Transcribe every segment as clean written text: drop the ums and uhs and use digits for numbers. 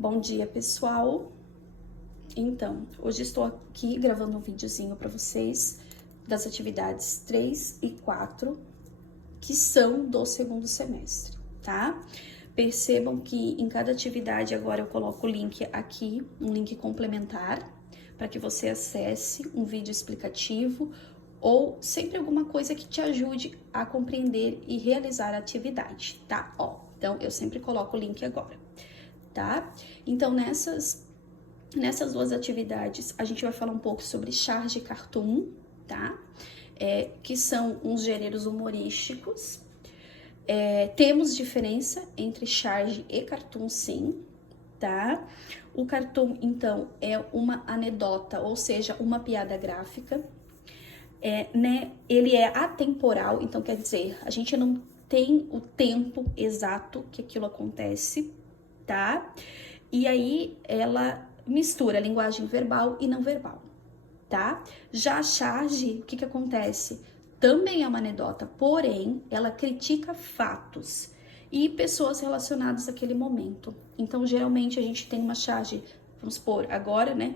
Bom dia, pessoal. Então, hoje estou aqui gravando um videozinho para vocês das atividades 3 e 4, que são do segundo semestre, tá? Percebam que em cada atividade agora eu coloco o link aqui, um link complementar, para que você acesse um vídeo explicativo ou sempre alguma coisa que te ajude a compreender e realizar a atividade, tá? Então eu sempre coloco o link agora, tá? Então nessas duas atividades a gente vai falar um pouco sobre charge e cartoon, tá? Que são uns gêneros humorísticos. Temos diferença entre charge e cartoon, sim, tá? O cartoon, então, é uma anedota, ou seja, uma piada gráfica. Ele é atemporal, então quer dizer, a gente não tem o tempo exato que aquilo acontece, tá? E aí ela mistura linguagem verbal e não verbal, tá? Já a charge, o que acontece? Também é uma anedota, porém, ela critica fatos e pessoas relacionadas àquele momento. Então, geralmente, a gente tem uma charge, vamos supor, agora, né,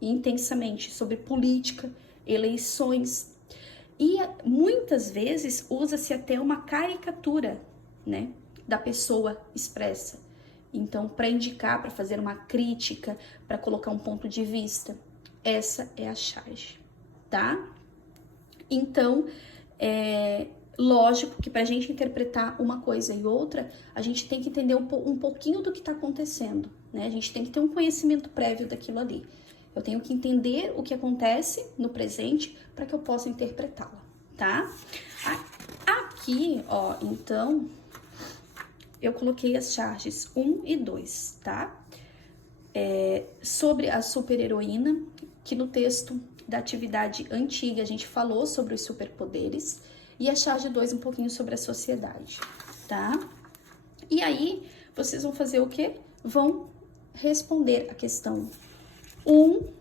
intensamente, sobre política, eleições. E muitas vezes usa-se até uma caricatura, né, da pessoa expressa. Então, para indicar, para fazer uma crítica, para colocar um ponto de vista, essa é a charge, tá? Então, lógico que para a gente interpretar uma coisa e outra, a gente tem que entender um pouquinho do que está acontecendo, né? A gente tem que ter um conhecimento prévio daquilo ali. Eu tenho que entender o que acontece no presente para que eu possa interpretá-la, tá? Aqui, ó, então, eu coloquei as charges 1 e 2, tá? Sobre a super-heroína, que no texto da atividade antiga a gente falou sobre os superpoderes, e a charge 2 um pouquinho sobre a sociedade, tá? E aí, vocês vão fazer o quê? Vão responder a questão 1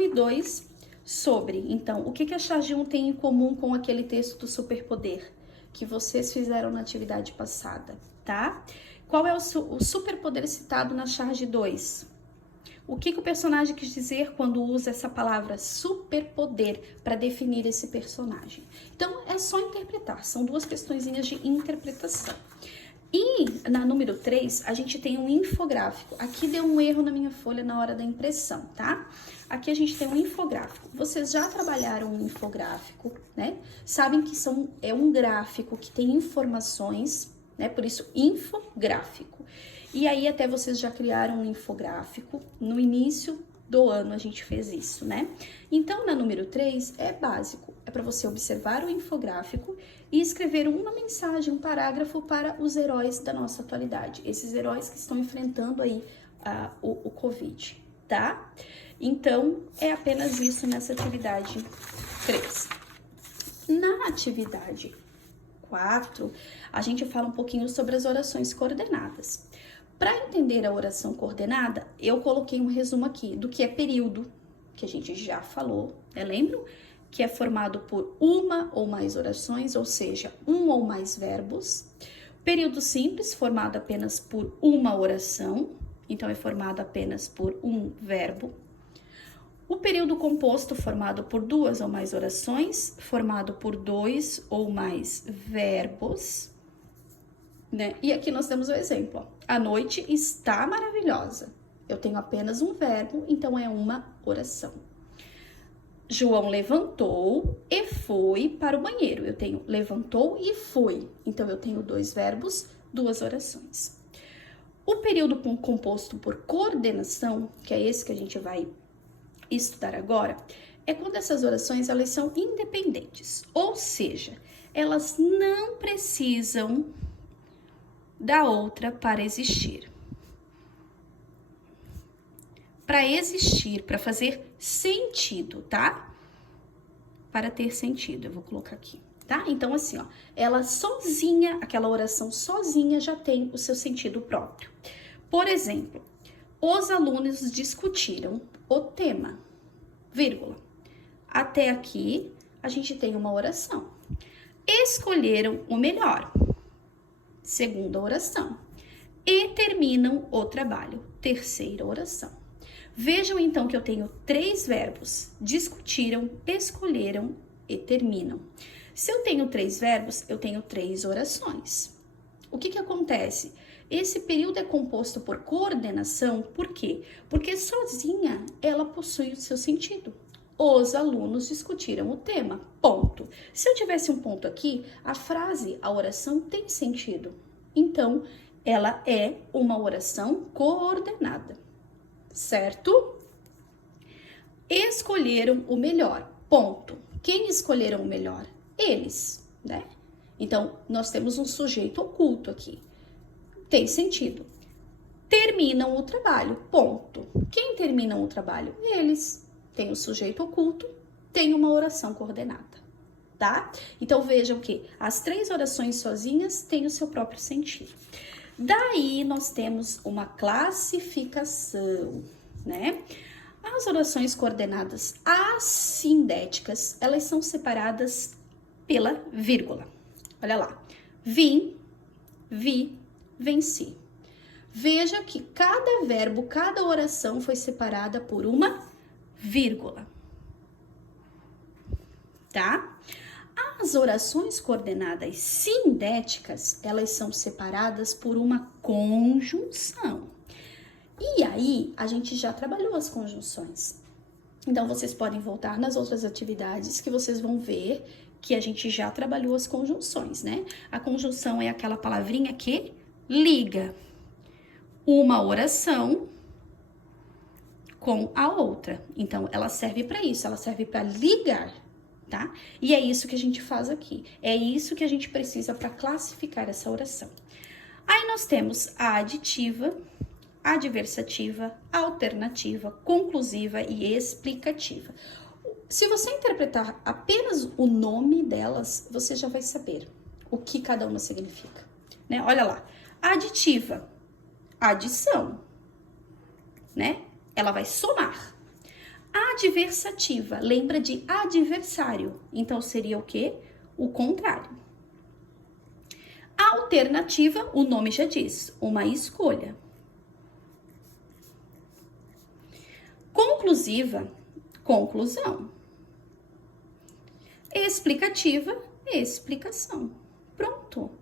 e 2 sobre, então, o que a charge 1 tem em comum com aquele texto do superpoder que vocês fizeram na atividade passada, tá? Qual é o superpoder citado na charge 2? O que o personagem quis dizer quando usa essa palavra superpoder para definir esse personagem? Então, é só interpretar, são duas questõezinhas de interpretação. E na número 3, a gente tem um infográfico. Aqui deu um erro na minha folha na hora da impressão, tá? Aqui a gente tem um infográfico. Vocês já trabalharam um infográfico, né? Sabem que é um gráfico que tem informações, né? Por isso, infográfico. E aí, até vocês já criaram um infográfico. No início do ano a gente fez isso, né? Então, na número 3, é básico. É para você observar o infográfico e escrever uma mensagem, um parágrafo para os heróis da nossa atualidade. Esses heróis que estão enfrentando aí o Covid, tá? Então, é apenas isso nessa atividade 3. Na atividade 4, a gente fala um pouquinho sobre as orações coordenadas. Para entender a oração coordenada, eu coloquei um resumo aqui do que é período, que a gente já falou, né? Lembram? Que é formado por uma ou mais orações, ou seja, um ou mais verbos. Período simples, formado apenas por uma oração, então é formado apenas por um verbo. O período composto, formado por duas ou mais orações, formado por dois ou mais verbos, né? E aqui nós temos o exemplo, ó. A noite está maravilhosa. Eu tenho apenas um verbo, então é uma oração. João levantou e foi para o banheiro. Eu tenho levantou e foi. Então, eu tenho dois verbos, duas orações. O período composto por coordenação, que é esse que a gente vai estudar agora, é quando essas orações elas são independentes. Ou seja, elas não precisam da outra para existir. Para existir, para fazer sentido, tá? Para ter sentido, eu vou colocar aqui, tá? Então, assim, ó, ela sozinha, aquela oração sozinha já tem o seu sentido próprio. Por exemplo, os alunos discutiram o tema, vírgula. Até aqui, a gente tem uma oração. Escolheram o melhor, segunda oração. e terminam o trabalho. Terceira oração. Vejam então que eu tenho 3 verbos: discutiram, escolheram e terminam. Se eu tenho 3 verbos, eu tenho 3 orações. O que acontece? Esse período é composto por coordenação, por quê? Porque sozinha ela possui o seu sentido. Os alunos discutiram o tema, ponto. Se eu tivesse um ponto aqui, a frase, a oração tem sentido. Então, ela é uma oração coordenada, certo? Escolheram o melhor, ponto. Quem escolheram o melhor? Eles, né? Então, nós temos um sujeito oculto aqui. Tem sentido. Terminam o trabalho, ponto. Quem termina o trabalho? Eles. Tem o sujeito oculto, tem uma oração coordenada, tá? Então, vejam que as 3 orações sozinhas têm o seu próprio sentido. Daí, nós temos uma classificação, né? As orações coordenadas assindéticas, elas são separadas pela vírgula. Olha lá. Vim, vi, venci. Veja que cada verbo, cada oração foi separada por uma vírgula, tá? As orações coordenadas sindéticas, elas são separadas por uma conjunção. E aí, a gente já trabalhou as conjunções. Então, vocês podem voltar nas outras atividades que vocês vão ver que a gente já trabalhou as conjunções, né? A conjunção é aquela palavrinha que liga uma oração com a outra. Então, ela serve para isso, ela serve para ligar, tá? E é isso que a gente faz aqui. É isso que a gente precisa para classificar essa oração. Aí nós temos a aditiva, adversativa, alternativa, conclusiva e explicativa. Se você interpretar apenas o nome delas, você já vai saber o que cada uma significa, né? Olha lá, aditiva, adição, né? Ela vai somar. Adversativa, lembra de adversário. Então, seria o quê? O contrário. Alternativa, o nome já diz, uma escolha. Conclusiva, conclusão. Explicativa, explicação. Pronto.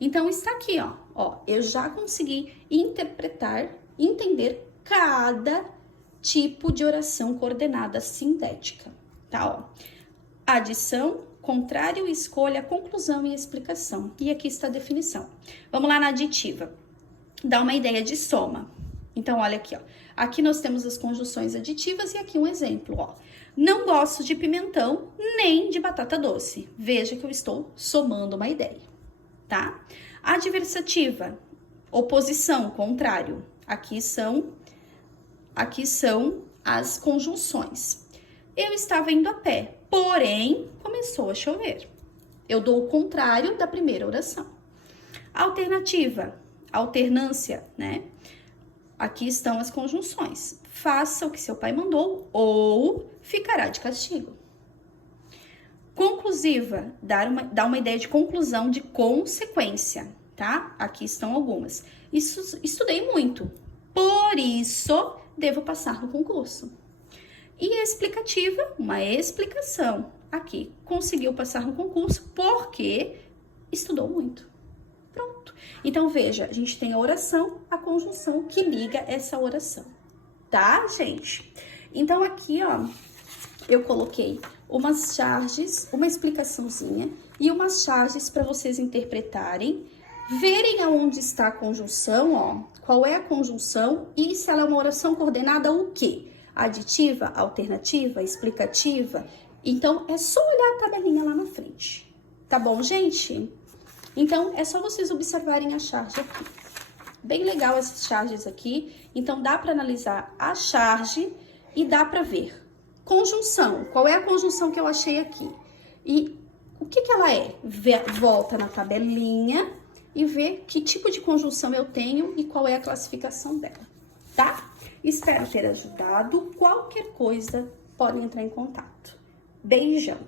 Então, está aqui, ó. Eu já consegui interpretar, entender cada tipo de oração coordenada sindética, tá? Ó. Adição, contrário, escolha, conclusão e explicação. E aqui está a definição. Vamos lá na aditiva. Dá uma ideia de soma. Então, olha aqui, ó. Aqui nós temos as conjunções aditivas e aqui um exemplo, ó. Não gosto de pimentão nem de batata doce. Veja que eu estou somando uma ideia, tá? Adversativa, oposição, contrário. Aqui são as conjunções. Eu estava indo a pé, porém começou a chover. Eu dou o contrário da primeira oração. Alternativa, alternância, né? Aqui estão as conjunções. Faça o que seu pai mandou ou ficará de castigo. Conclusiva, dá uma ideia de conclusão, de consequência, tá? Aqui estão algumas. Isso estudei muito, por isso devo passar no concurso. E explicativa, uma explicação. Aqui, conseguiu passar no concurso porque estudou muito. Pronto. Então, veja, a gente tem a oração, a conjunção que liga essa oração. Tá, gente? Então, aqui, ó, eu coloquei umas charges, uma explicaçãozinha e umas charges para vocês interpretarem, verem aonde está a conjunção, ó, qual é a conjunção e se ela é uma oração coordenada o quê? Aditiva, alternativa, explicativa. Então, é só olhar a tabelinha lá na frente. Tá bom, gente? Então, é só vocês observarem a charge aqui. Bem legal essas charges aqui. Então, dá para analisar a charge e dá para ver. Conjunção. Qual é a conjunção que eu achei aqui? E o que ela é? Volta na tabelinha e vê que tipo de conjunção eu tenho e qual é a classificação dela, tá? Espero ter ajudado. Qualquer coisa, podem entrar em contato. Beijão!